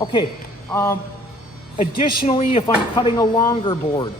Okay, additionally, if I'm cutting a longer board,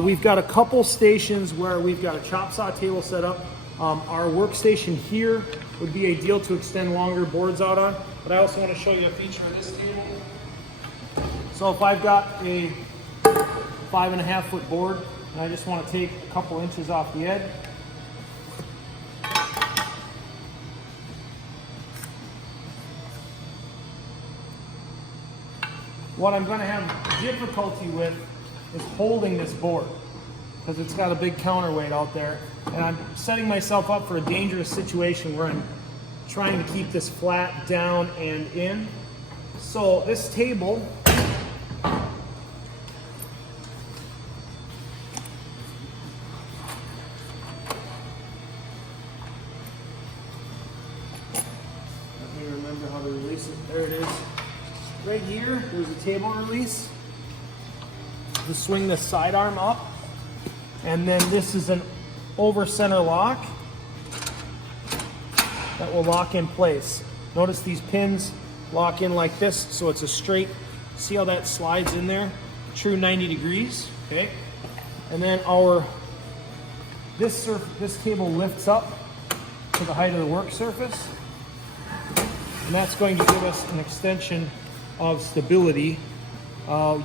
we've got a couple stations where we've got a chop saw table set up. Our workstation here would be ideal to extend longer boards out on, but I also want to show you a feature of this table. So if I've got a 5.5 foot board and I just want to take a couple inches off the edge, what I'm going to have difficulty with is holding this board because it's got a big counterweight out there, and I'm setting myself up for a dangerous situation where I'm trying to keep this flat down and in. So this table how to release it. There it is. Right here, there's a table release. You swing the sidearm up, and then this is an over center lock that will lock in place. Notice these pins lock in like this, so it's a straight, see how that slides in there? True 90 degrees, okay? And then this table lifts up to the height of the work surface. And that's going to give us an extension of stability.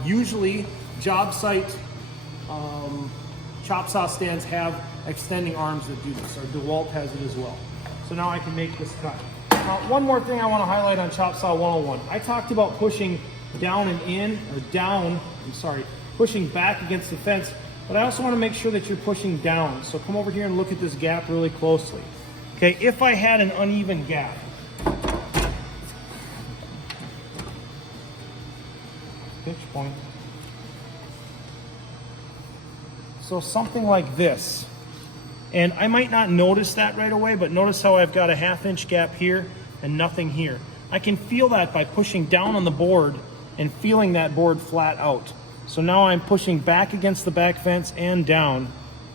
Usually, job site chop saw stands have extending arms that do this, or DeWalt has it as well. So now I can make this cut. One more thing I want to highlight on Chop Saw 101. I talked about pushing down and in, or pushing back against the fence, but I also want to make sure that you're pushing down. So come over here and look at this gap really closely. Okay, if I had an uneven gap, pitch point. So something like this. And I might not notice that right away, but notice how I've got a 1/2 inch gap here and nothing here. I can feel that by pushing down on the board and feeling that board flat out. So now I'm pushing back against the back fence and down,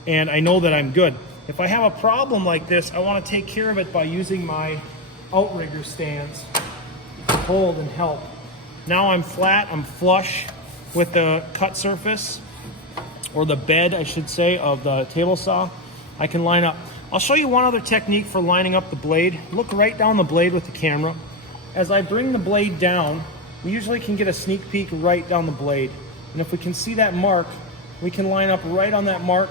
and I know that I'm good. If I have a problem like this, I want to take care of it by using my outrigger stands to hold and help. Now I'm flat, I'm flush with the cut surface, or the bed, I should say, of the table saw. I can line up. I'll show you one other technique for lining up the blade. Look right down the blade with the camera. As I bring the blade down, we usually can get a sneak peek right down the blade. And if we can see that mark, we can line up right on that mark.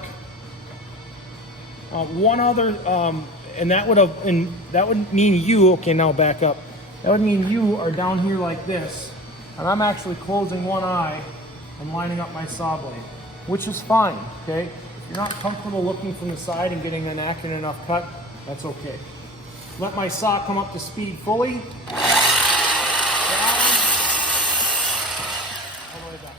And that would mean you, okay, now back up. That would mean you are down here like this, and I'm actually closing one eye and lining up my saw blade, which is fine, okay? If you're not comfortable looking from the side and getting an accurate enough cut, that's okay. Let my saw come up to speed fully. Down, all the way back.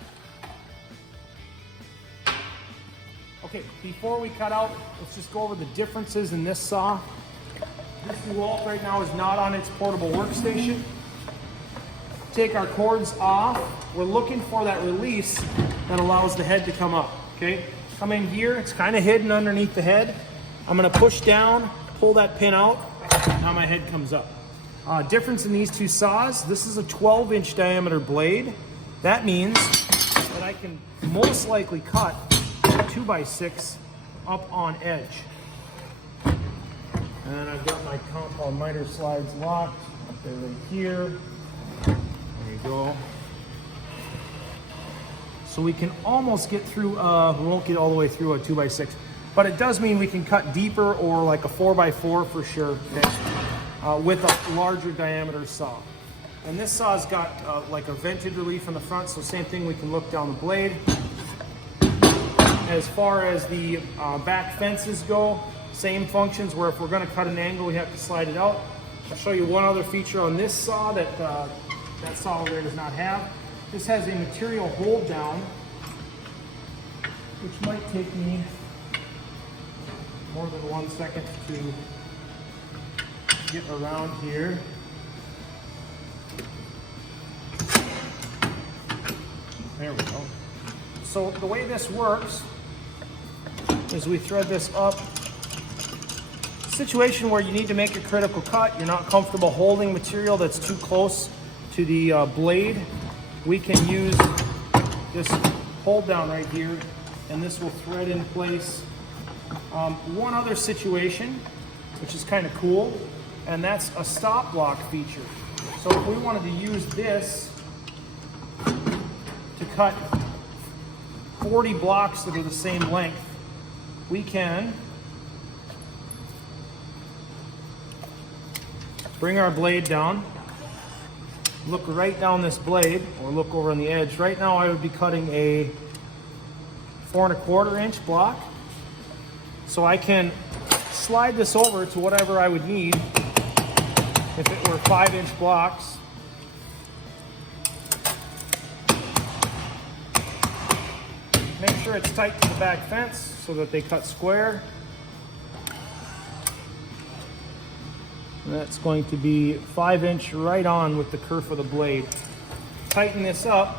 Okay, before we cut out, let's just go over the differences in this saw. This DeWalt right now is not on its portable workstation. Take our cords off. We're looking for that release that allows the head to come up, okay? Come in here, it's kind of hidden underneath the head. I'm gonna push down, pull that pin out, now my head comes up. Difference in these two saws, this is a 12-inch diameter blade. That means that I can most likely cut 2x6 up on edge. And I've got my compound miter slides locked up there right here. There you go. So we can almost get through, we won't get all the way through a 2x6, but it does mean we can cut deeper, or like a 4x4 for sure, okay, with a larger diameter saw. And this saw's got like a vented relief in the front, so same thing, we can look down the blade. As far as the back fences go, same functions, where if we're going to cut an angle, we have to slide it out. I'll show you one other feature on this saw that that saw over there does not have. This has a material hold down, which might take me more than 1 second to get around here. There we go. So the way this works is we thread this up. Situation where you need to make a critical cut, you're not comfortable holding material that's too close to the blade, we can use this hold down right here, and this will thread in place. One other situation, which is kind of cool, and that's a stop block feature. So if we wanted to use this to cut 40 blocks that are the same length, we can bring our blade down, look right down this blade, or look over on the edge. Right now I would be cutting a 4 1/4 inch block. So I can slide this over to whatever I would need if it were 5-inch blocks. Make sure it's tight to the back fence so that they cut square. And that's going to be 5-inch right on with the kerf of the blade. Tighten this up.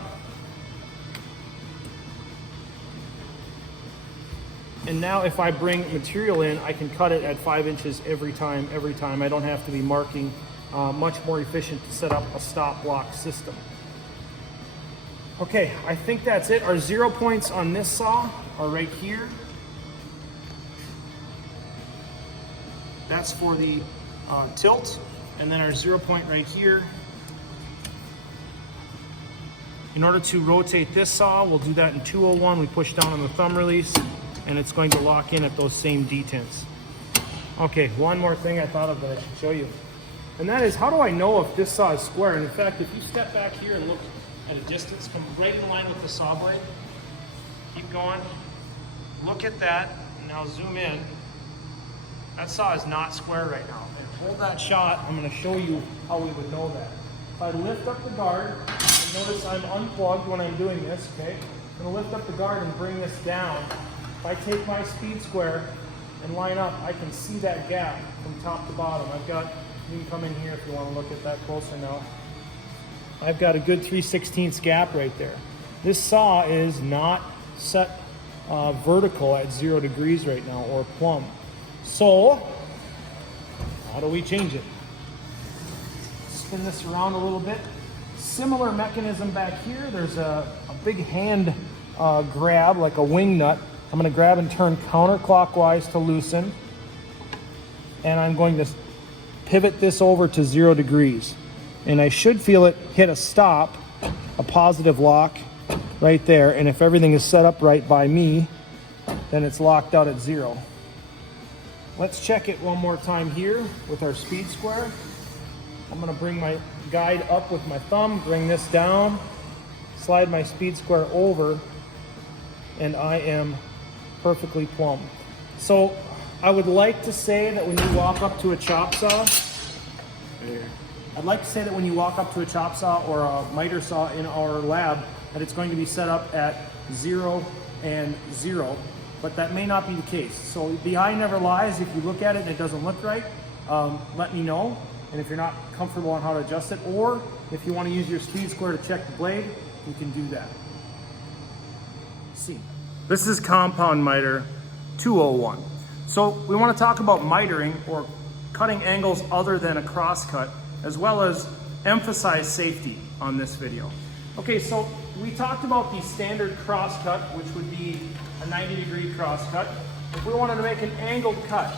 And now if I bring material in, I can cut it at 5 inches every time. I don't have to be marking. Much more efficient to set up a stop block system. Okay, I think that's it. Our 0 points on this saw are right here. That's for the tilt. And then our 0 point right here. In order to rotate this saw, we'll do that in 201. We push down on the thumb release, and it's going to lock in at those same detents. Okay, one more thing I thought of that I should show you. And that is, how do I know if this saw is square? And in fact, if you step back here and look at a distance, come right in line with the saw blade, keep going, look at that, and now zoom in. That saw is not square right now. And hold that shot, I'm gonna show you how we would know that. If I lift up the guard, and notice I'm unplugged when I'm doing this, okay? I'm gonna lift up the guard and bring this down. If I take my speed square and line up, I can see that gap from top to bottom. You can come in here if you want to look at that closer now. I've got a good 3/16 gap right there. This saw is not set vertical at 0 degrees right now, or plumb. So, how do we change it? Spin this around a little bit. Similar mechanism back here. There's a big hand grab, like a wing nut. I'm going to grab and turn counterclockwise to loosen. And I'm going to pivot this over to 0 degrees. And I should feel it hit a stop, a positive lock right there. And if everything is set up right by me, then it's locked out at 0. Let's check it one more time here with our speed square. I'm going to bring my guide up with my thumb, bring this down, slide my speed square over, and I am perfectly plumb. So I would like to say that when you walk up to a chop saw, or a miter saw in our lab, that it's going to be set up at 0 and 0, but that may not be the case. So the eye never lies. If you look at it and it doesn't look right, let me know. And if you're not comfortable on how to adjust it, or if you want to use your speed square to check the blade, you can do that. See. This is compound miter 201. So we want to talk about mitering, or cutting angles other than a cross cut, as well as emphasize safety on this video. Okay, so we talked about the standard cross cut, which would be a 90-degree cross cut. If we wanted to make an angled cut,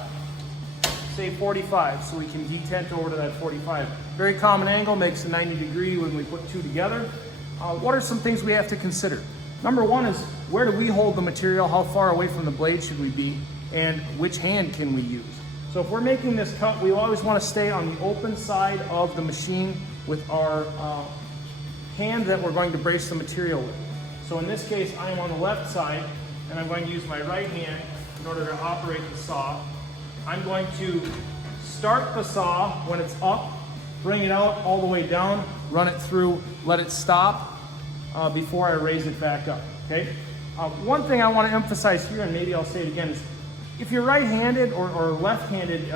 say 45, so we can detent over to that 45. Very common angle, makes a 90 degree when we put two together. What are some things we have to consider? Number one is, where do we hold the material? How far away from the blade should we be? And which hand can we use? So if we're making this cut, we always want to stay on the open side of the machine with our hand that we're going to brace the material with. So in this case, I am on the left side, and I'm going to use my right hand in order to operate the saw. I'm going to start the saw when it's up, bring it out all the way down, run it through, let it stop before I raise it back up, okay? One thing I want to emphasize here, and maybe I'll say it again, is if you're right-handed or left-handed,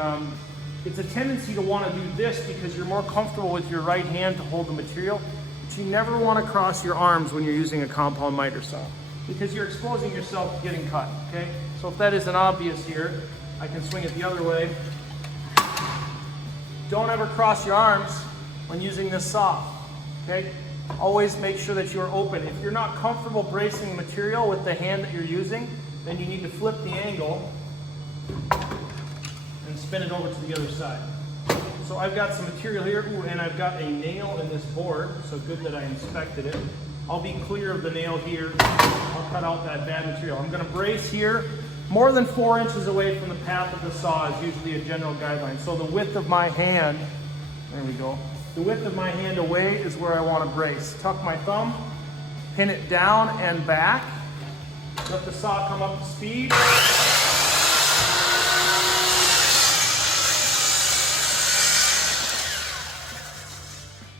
it's a tendency to want to do this because you're more comfortable with your right hand to hold the material, but you never want to cross your arms when you're using a compound miter saw because you're exposing yourself to getting cut, okay? So if that isn't obvious here, I can swing it the other way. Don't ever cross your arms when using this saw. okay? Always make sure that you're open. If you're not comfortable bracing the material with the hand that you're using, then you need to flip the angle and spin it over to the other side. So I've got some material here, ooh, and I've got a nail in this board, so good that I inspected it. I'll be clear of the nail here. I'll cut out that bad material. I'm going to brace here. More than 4 inches away from the path of the saw is usually a general guideline. So the width of my hand, there we go. The width of my hand away is where I want to brace. Tuck my thumb, pin it down and back. Let the saw come up to speed.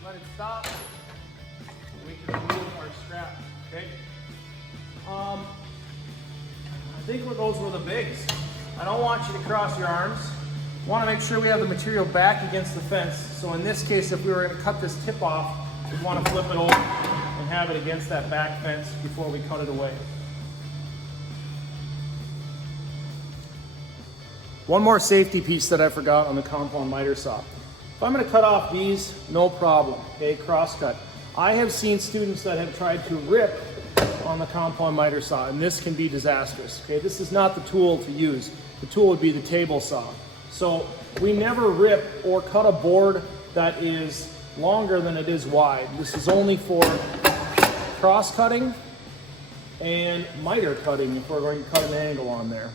Let it stop. We can remove our strap, okay? I think those were the bigs. I don't want you to cross your arms. I want to make sure we have the material back against the fence. So in this case, if we were going to cut this tip off, we'd want to flip it over and have it against that back fence before we cut it away. One more safety piece that I forgot on the compound miter saw. If I'm going to cut off these, no problem, okay, cross cut. I have seen students that have tried to rip on the compound miter saw, and this can be disastrous, okay? This is not the tool to use. The tool would be the table saw. So we never rip or cut a board that is longer than it is wide. This is only for cross cutting and miter cutting if we're going to cut an angle on there.